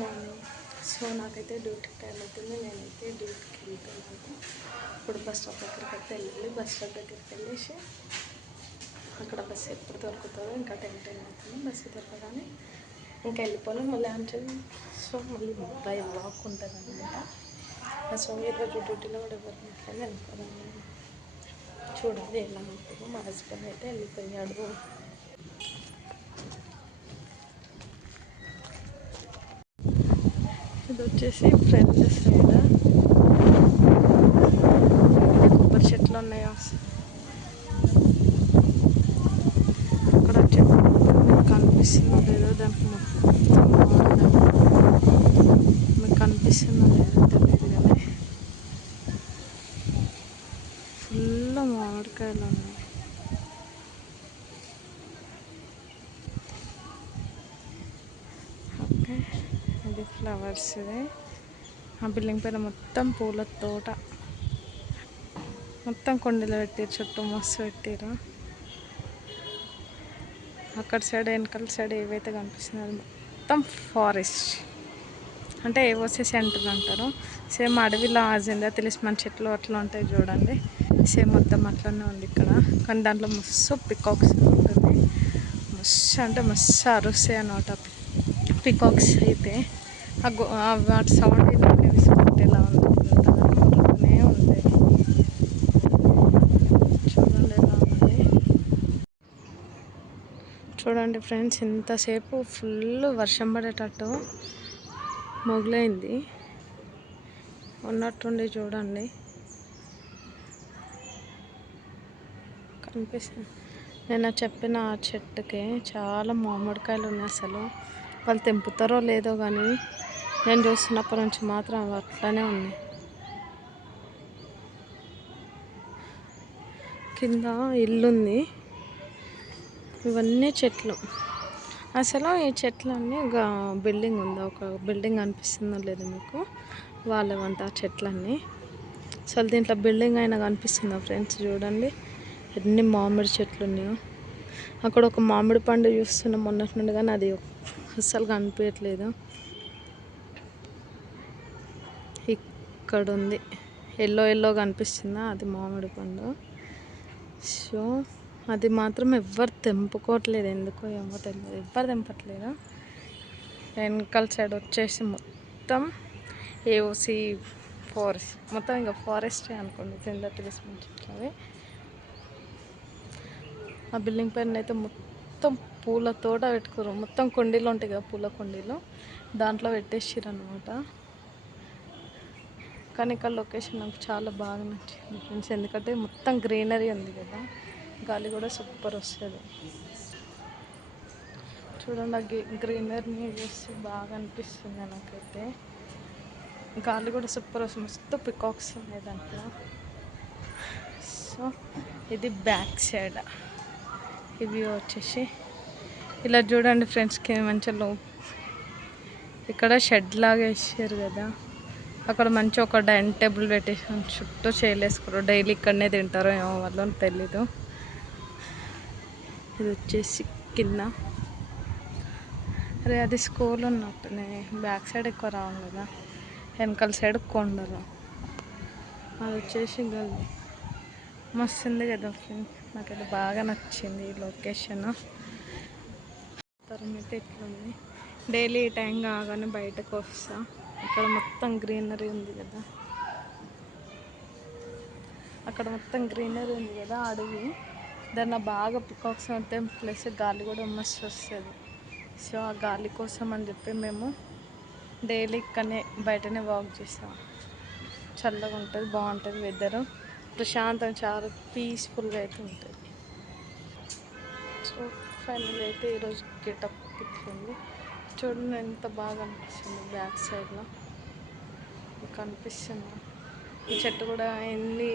Morning. So నాకైతే డ్యూటీకి time అవుతుంది, నేనైతే డ్యూటీకి వెళ్తున్నాను. ఇప్పుడు బస్ స్టాప్ దగ్గరికి అయితే వెళ్ళాలి. బస్ స్టాప్ దగ్గరికి వెళ్ళేసి అక్కడ బస్సు ఎప్పుడు దొరుకుతుందో, ఇంకా 10 అవుతుంది. బస్సు దొరకగానే ఇంకా వెళ్ళిపోవాలి మళ్ళీ అంటే. సో మళ్ళీ బై వాక్ ఉంటుంది అనమాట. సో ఈరోజు డ్యూటీలో కూడా ఎవరు ఇట్లా వెళ్ళిపోదాము, చూడాలి ఎలా ఉంటుందో. మా హస్బెండ్ అయితే వెళ్ళిపోయాడు. ఇది వచ్చేసి ఫ్రంట్ సైడ్ కొబ్బరి చెట్లు ఉన్నాయి. అక్కడ చెట్లు మీకు కనిపిస్తుందో లేదో, దానికి మొత్తం మీకు కనిపిస్తుందో లేదో తెలియదు కానీ ఫుల్ మామిడికాయలు ఉన్నాయి. ఓకే, ఇది ఫ్లవర్స్. ఇది ఆ బిల్డింగ్ పైన మొత్తం పూల తోట, మొత్తం కొండలు పెట్టారు, చుట్టూ మస్తు పెట్టారు. అక్కడ సైడ్ వెనకాల సైడ్ ఏవైతే కనిపిస్తున్నాయో మొత్తం ఫారెస్ట్, అంటే ఏవోసే సెంటర్ అంటారు. సేమ్ అడవిలో ఆజిందా తెలిసి మన చెట్లు అట్లా ఉంటాయి చూడండి, సేమ్ మొత్తం అట్లనే ఉంది ఇక్కడ. కానీ దాంట్లో మస్తు పికాక్స్ ఉంటుంది, మస్తు అంటే మస్తు అరుస్తాయి అన్నమాట పికాక్స్ అయితే. వాటి సౌండ్ ఏంటంటే విసుకుంటేలా ఉంది, ఉంటూనే ఉంటాయి. చూడండి ఎలా ఉంది. చూడండి ఫ్రెండ్స్, ఇంతసేపు ఫుల్ వర్షం పడేటట్టు మొదలైంది ఉన్నట్టుండి. చూడండి కనిపిస్తుంది. నేను చెప్పిన ఆ చెట్టుకి చాలా మామిడికాయలు ఉన్నాయి. అసలు వాళ్ళు తెంపుతారో లేదో కానీ నేను చూస్తున్నప్పటి నుంచి మాత్రం అవి అట్లనే ఉన్నాయి. కింద ఇల్లుంది, ఇవన్నీ చెట్లు. అసలు ఈ చెట్లన్నీ ఒక బిల్డింగ్ ఉంది, ఒక బిల్డింగ్ కనిపిస్తుందో లేదు మీకు, వాళ్ళవంట చెట్లన్నీ. అసలు దీంట్లో బిల్డింగ్ అయినా కనిపిస్తుందా ఫ్రెండ్స్? చూడండి ఎన్ని మామిడి చెట్లు ఉన్నాయో. అక్కడ ఒక మామిడి పండు చూస్తున్నాం మొన్నటి నుండి, కానీ అది అస్సలు కనిపించట్లేదు. ఇక్కడ ఉంది, ఎల్లో కనిపిస్తుందా, అది మామిడి పండు. సో అది మాత్రం ఎవ్వరు తెంపుకోవట్లేదు, ఎందుకో ఏమో తెలియదు, ఎవ్వరు తెంపట్లేదు. వెనకాల సైడ్ వచ్చేసి మొత్తం ఏఓసి ఫారెస్ట్, మొత్తం ఇంకా ఫారెస్టే అనుకోండి. కింద తెలిసి చెట్లవి. ఆ బిల్డింగ్ పైన అయితే మొత్తం పూల తోట పెట్టుకోరు, మొత్తం కుండీలు ఉంటాయి కదా, పూల కుండీలు, దాంట్లో పెట్టేసారు అనమాట. కానీ ఇక్కడ లొకేషన్ నాకు చాలా బాగా నచ్చింది ఫ్రెండ్స్, ఎందుకంటే మొత్తం గ్రీనరీ ఉంది కదా, గాలి కూడా సూపర్ వస్తుంది. చూడండి ఆ గ్రీనరీని చూస్తే బాగా అనిపిస్తుంది నాకైతే. గాలి కూడా సూపర్ వస్తుంది, మస్తు పికాక్స్ ఉన్నాయి దాంట్లో. సో ఇది బ్యాక్ సైడ్, ఇవి వచ్చేసి ఇలా చూడండి ఫ్రెండ్స్కి మంచిగా ఇక్కడ షెడ్ లాగా వేసారు కదా, అక్కడ మంచి ఒక డైనింగ్ టేబుల్ పెట్టేసి చుట్టూ చేయలేసుకోరు, డైలీ ఇక్కడనే తింటారో ఏమో వాళ్ళని తెలీదు. ఇది వచ్చేసి కింద, అరే అది స్కూల్ ఉన్నట్టునే. బ్యాక్ సైడ్ ఎక్కువ రావు కదా, వెనకాల సైడ్ కొండలు. అది వచ్చేసి గల్లీ, మస్తు ఉంది కదా ఫ్రెండ్స్, నాకైతే బాగా నచ్చింది ఈ లొకేషన్. అయితే ఇట్లుంది, డైలీ ఈ టైం కాగానే బయటకు వస్తా. ఇక్కడ మొత్తం గ్రీనరీ ఉంది కదా, అక్కడ మొత్తం గ్రీనరీ ఉంది కదా అడవి, దాన్ని బాగా పికాక్స్ ఉంటాయి, ప్లస్ గాలి కూడా మస్తు వస్తుంది. సో ఆ గాలి కోసం అని చెప్పి మేము డైలీ ఇక్కడనే బయటనే వాక్ చేస్తాం. చల్లగా ఉంటుంది, బాగుంటుంది వెదరు, ప్రశాంతం, చాలా పీస్ఫుల్గా అయితే ఉంటుంది. సో ఫైనల్ అయితే ఈరోజు గెటప్ ఇట్లుంది. చూడండి ఎంత బాగా అనిపిస్తుంది. బ్యాక్ సైడ్లో కనిపిస్తుంది ఈ చెట్టు కూడా, ఎన్ని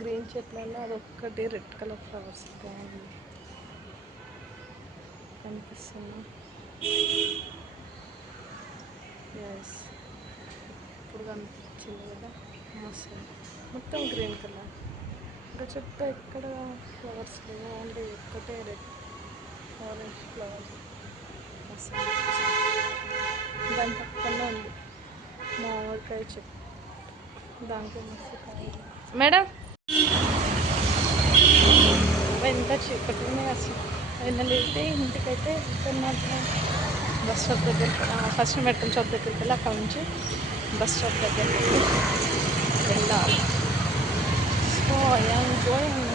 గ్రీన్ చెట్లలో అదొక్కటి రెడ్ కలర్ ఫ్లవర్స్ బాగుంది కనిపిస్తుంది. ఎస్, ఇప్పుడు కనిపించింది కదా మస్తు, మొత్తం గ్రీన్ కలర్. ఇంకా చుట్టూ ఎక్కడ ఫ్లవర్స్ లేవు, ఓన్లీ ఒక్కటే రెడ్ ఆరెంజ్ ఫ్లవర్స్. అసలు దాని పక్కన ఉంది మామిడికాయ చెట్టు, దాంట్లో మస్తు కాయలు. మేడం ఎంత చీకటి ఉన్నాయి అసలు. వెళ్ళలేతే ఇంటికైతే వెళ్తున్నట్టు బస్ స్టాప్ దగ్గరికి, ఫస్ట్ మెట్రల్ షాప్ దగ్గరికి వెళ్ళి అక్కడ నుంచి బస్ స్టాప్ దగ్గరికి వెళ్ళాలి. So I am going.